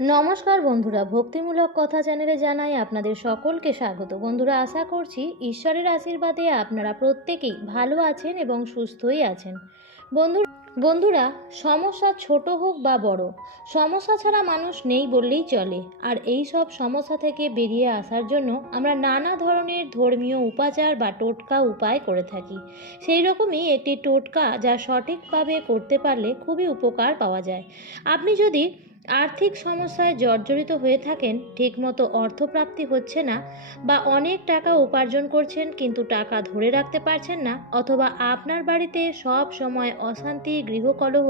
নমস্কার বন্ধুরা, ভক্তিমূলক কথা চ্যানেলে জানাই আপনাদের সকলকে স্বাগত। বন্ধুরা, আশা করছি ঈশ্বরের আশীর্বাদে আপনারা প্রত্যেকেই ভালো আছেন এবং সুস্থই আছেন। বন্ধু, বন্ধুরা, সমস্যা ছোট হোক বা বড়, সমস্যা ছাড়া মানুষ নেই বললেই চলে। আর এই সব সমস্যা থেকে বেরিয়ে আসার জন্য আমরা নানা ধরনের ধর্মীয় উপাচার বা টোটকা উপায় করে থাকি। সেই রকমই একটি টোটকা যা সঠিকভাবে করতে পারলে খুবই উপকার পাওয়া যায়। আপনি যদি আর্থিক সমস্যায় জর্জরিত হয়ে থাকেন, ঠিকমতো অর্থপ্রাপ্তি হচ্ছে না বা অনেক টাকা উপার্জন করছেন কিন্তু টাকা ধরে রাখতে পারছেন না অথবা আপনার বাড়িতে সব সময় অশান্তি, গৃহকলহ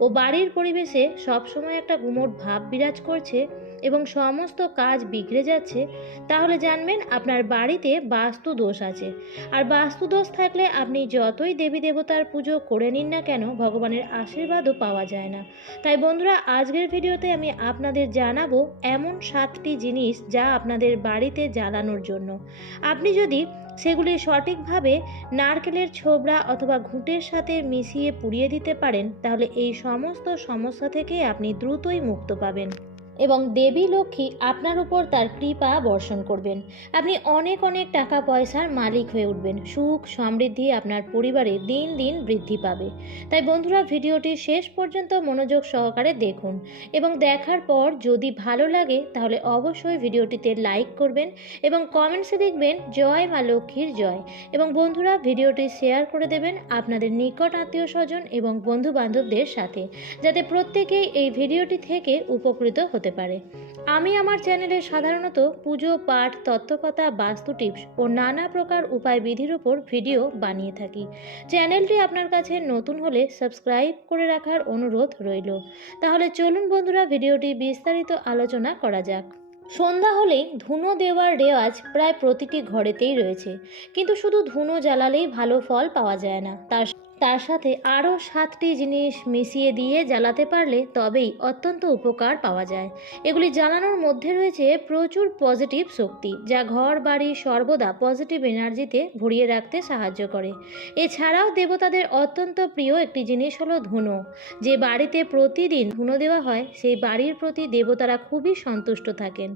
ও বাড়ির পরিবেশে সবসময় একটা গুমোট ভাব বিরাজ করছে এবং সমস্ত কাজ বিগড়ে যাচ্ছে, তাহলে জানবেন আপনার বাড়িতে বাস্তু দোষ আছে। আর বাস্তু দোষ থাকলে আপনি যতই দেবী দেবতার পুজো করে নিন না কেন, ভগবানের আশীর্বাদও পাওয়া যায় না। তাই বন্ধুরা, আজকের ভিডিওতে আমি আপনাদের জানাব এমন সাতটি জিনিস যা আপনাদের বাড়িতে জ্বালানোর জন্য। আপনি যদি সেগুলি সঠিকভাবে নারকেলের ছোবড়া অথবা ঘুঁটের সাথে মিশিয়ে পুড়িয়ে দিতে পারেন, তাহলে এই সমস্ত সমস্যা থেকে আপনি দ্রুতই মুক্ত পাবেন। এবং দেবী লক্ষ্মী আপনার উপর তার কৃপা বর্ষণ করবেন। আপনি অনেক অনেক টাকা পয়সার মালিক হয়ে উঠবেন। সুখ সমৃদ্ধি আপনার পরিবারে দিন দিন বৃদ্ধি পাবে। তাই বন্ধুরা, ভিডিওটি শেষ পর্যন্ত মনোযোগ সহকারে দেখুন এবং দেখার পর যদি ভালো লাগে, তাহলে অবশ্যই ভিডিওটিতে লাইক করবেন এবং কমেন্টসে দেখবেন, জয় মা লক্ষ্মীর জয়। এবং বন্ধুরা, ভিডিওটি শেয়ার করে দেবেন আপনাদের নিকট আত্মীয় স্বজন এবং বন্ধু বান্ধবদের সাথে, যাতে প্রত্যেকেই এই ভিডিওটি থেকে উপকৃত হতে পারে। আমি আমার চ্যানেলে সাধারণত পুজো, পাঠ, তত্ত্বকথা, বাস্তু টিপস ও নানা প্রকার উপায় বিধির উপর ভিডিও বানিয়ে থাকি। চ্যানেলটি আপনার কাছে নতুন হলে সাবস্ক্রাইব করে রাখার অনুরোধ রইল। তাহলে চলুন বন্ধুরা ভিডিওটি বিস্তারিত আলোচনা করা যাক। সন্ধ্যা হলেই ধুনো দেওয়ার রেওয়াজ প্রায় প্রতিটি ঘরেতেই রয়েছে। কিন্তু শুধু ধুনো জ্বালালেই ভালো ফল পাওয়া যায় না। তার তার সাথে আরও সাতটি জিনিস মিশিয়ে দিয়ে জ্বালাতে পারলে তবেই অত্যন্ত উপকার পাওয়া যায়। এগুলি জ্বালানোর মধ্যে রয়েছে প্রচুর পজিটিভ শক্তি, যা ঘর, বাড়ি সর্বদা পজিটিভ এনার্জিতে ভরিয়ে রাখতে সাহায্য করে। এছাড়াও দেবতাদের অত্যন্ত প্রিয় একটি জিনিস হলো ধুনো। যে বাড়িতে প্রতিদিন ধুনো দেওয়া হয়, সেই বাড়ির প্রতি দেবতারা খুবই সন্তুষ্ট থাকেন।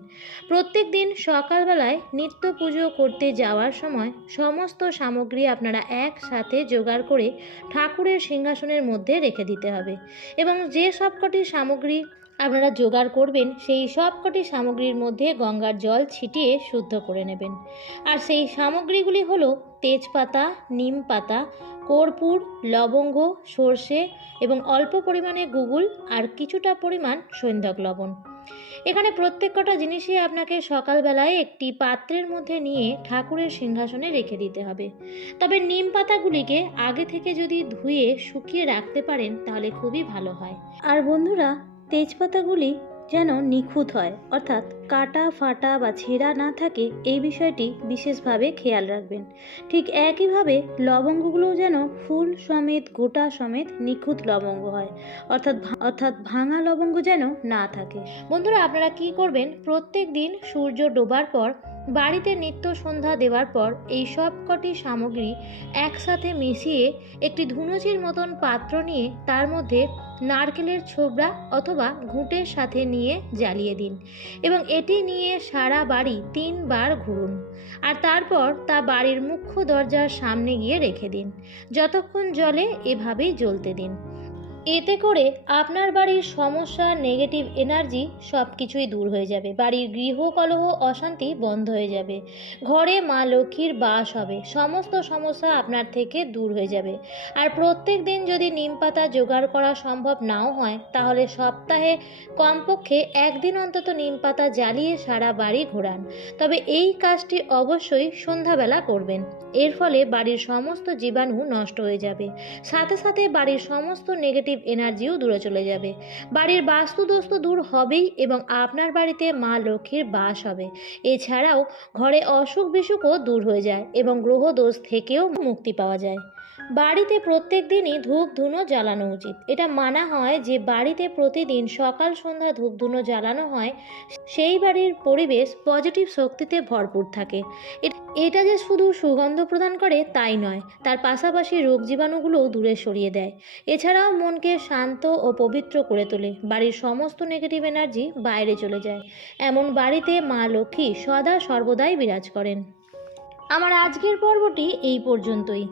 প্রত্যেক দিন সকালবেলায় নিত্য পুজো করতে যাওয়ার সময় সমস্ত সামগ্রী আপনারা একসাথে জোগাড় করে ঠাকুরের সিংহাসনের মধ্যে রেখে দিতে হবে। এবং যে সবকটি সামগ্রী আপনারা জোগাড় করবেন, সেই সবকটি সামগ্রীর মধ্যে গঙ্গার জল ছিটিয়ে শুদ্ধ করে নেবেন। আর সেই সামগ্রীগুলি হলো তেজপাতা, নিম পাতা, কর্পূর, লবঙ্গ, সর্ষে এবং অল্প পরিমাণে গুগুল আর কিছুটা পরিমাণ সৈন্ধক লবণ। এখানে প্রত্যেক কটা জিনিসই আপনাকে সকালবেলায় একটি পাত্রের মধ্যে নিয়ে ঠাকুরের সিংহাসনে রেখে দিতে হবে। তবে নিম পাতাগুলিকে আগে থেকে যদি ধুয়ে শুকিয়ে রাখতে পারেন, তাহলে খুবই ভালো হয়। আর বন্ধুরা, তেজপাতাগুলি যেন নিখুঁত হয়। অর্থাৎ কাটা, ফাটা বা ছেঁড়া না থাকে, এই বিষয়টি বিশেষভাবে খেয়াল রাখবেন। ঠিক একইভাবে লবঙ্গগুলোও যেন ফুল সমেত, গোটা সমেত নিখুঁত লবঙ্গ হয়। অর্থাৎ অর্থাৎ ভাঙা লবঙ্গ যেন না থাকে। বন্ধুরা, আপনারা কি করবেন? প্রত্যেক দিন সূর্য ডোবার পর বাড়িতে নিত্য সন্ধ্যা দেওয়ার পর এই সব কটি সামগ্রী একসাথে মিশিয়ে একটি ধুনুচির মতন পাত্র নিয়ে তার মধ্যে নারকেলের ছোবড়া অথবা ঘুঁটের সাথে নিয়ে জ্বালিয়ে দিন এবং এটি নিয়ে সারা বাড়ি তিনবার ঘুরুন আর তারপর তা বাড়ির মুখ্য দরজার সামনে গিয়ে রেখে দিন। যতক্ষণ জলে এভাবেই জ্বলতে দিন। এতে করে আপনার বাড়ির সমস্যা নেগেটিভ এনার্জি সব কিছুই দূর হয়ে যাবে। বাড়ির গৃহকলহ অশান্তি বন্ধ হয়ে যাবে। ঘরে মা লক্ষ্মীর বাস হবে। সমস্ত সমস্যা আপনার থেকে দূর হয়ে যাবে। আর প্রত্যেক দিন যদি নিম পাতা জোগাড় করা সম্ভব নাও হয়, তাহলে সপ্তাহে কমপক্ষে একদিন অন্তত নিম পাতা জ্বালিয়ে সারা বাড়ি ঘোরান। তবে এই কাজটি অবশ্যই সন্ধ্যাবেলা করবেন। এর ফলে বাড়ির সমস্ত জীবাণু নষ্ট হয়ে যাবে। সাথে সাথে বাড়ির সমস্ত নেগেটিভ এনার্জিও দূরে চলে যাবে। বাড়ির বাস্তুদোষ তো দূর হবেই এবং আপনার বাড়িতে মা লক্ষ্মীর বাস হবে। এছাড়াও ঘরে অসুখ বিসুখও দূর হয়ে যায় এবং গ্রহ দোষ থেকেও মুক্তি পাওয়া যায়। বাড়িতে প্রত্যেক দিনই ধূপ ধুনো জ্বালানো উচিত। এটা মানা হয় যে বাড়িতে প্রতিদিন সকাল সন্ধ্যা ধূপ ধুনো জ্বালানো হয়, সেই বাড়ির পরিবেশ পজিটিভ শক্তিতে ভরপুর থাকে। এটা যে শুধু সুগন্ধ প্রদান করে তাই নয়, তার পাশাপাশি রোগ জীবাণুগুলোও দূরে সরিয়ে দেয়। এছাড়াও মনকে শান্ত ও পবিত্র করে তোলে, বাড়ির সমস্ত নেগেটিভ এনার্জি বাইরে চলে যায়। এমন বাড়িতে মা লক্ষ্মী সদা সর্বদাই বিরাজ করেন। আমার আজকের পর্বটি এই পর্যন্তই।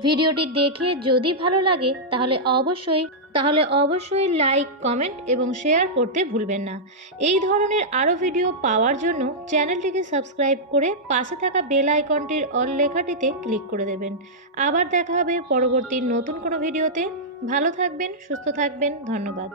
ভিডিওটি দেখে যদি ভালো লাগে, তাহলে অবশ্যই তাহলে অবশ্যই লাইক, কমেন্ট এবং শেয়ার করতে ভুলবেন না। এই ধরনের আরও ভিডিও পাওয়ার জন্য চ্যানেলটিকে সাবস্ক্রাইব করে পাশে থাকা বেল আইকনটির অল লেখাটিতে ক্লিক করে দেবেন। আবার দেখা হবে পরবর্তী নতুন কোনো ভিডিওতে। ভালো থাকবেন, সুস্থ থাকবেন, ধন্যবাদ।